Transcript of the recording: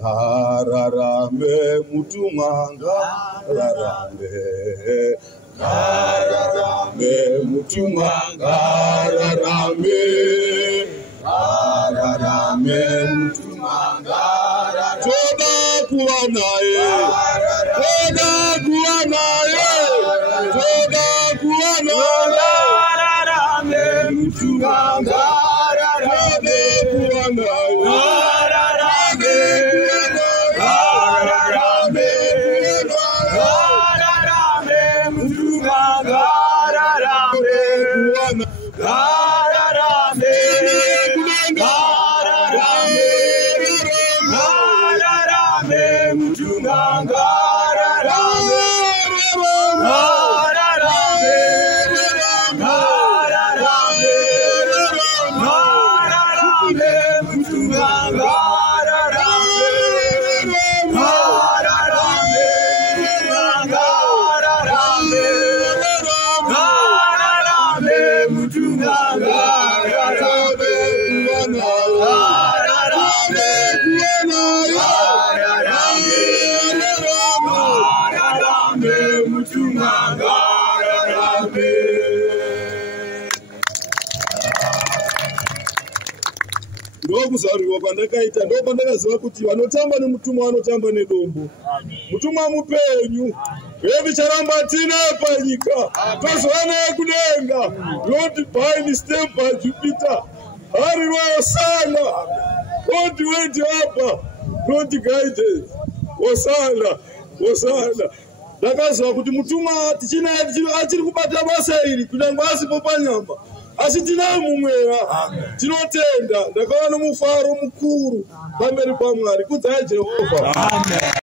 Ngararambe mutumanga, ngararambe, ngararambe mutumanga, ngararambe, ngararambe mutumanga, toda kuwa naye, toda kuwa naye, toda kuwa naye, ngararambe mutumanga, ngararambe kuwa naye. Ndokuzarurwa kwandakaita ndopandakaziva kuti vanotamba nemutumwa vanotamba nedombo. Mutumwa mupenyu vicharamba tine panyika tozovane kudenga. Lord divine step by Jupiter. Hallelujah. Lord went up. Lord guided. Hosanna. Hosanna. Ndakaziva kuti mutumwa achiri kubata basa iri kunyange asipo panyama. Asi tinaye mumweya tinotenda. Ndakaona mufaro mukuru pamberi paMwari. Kudzai Jehovha. Amen.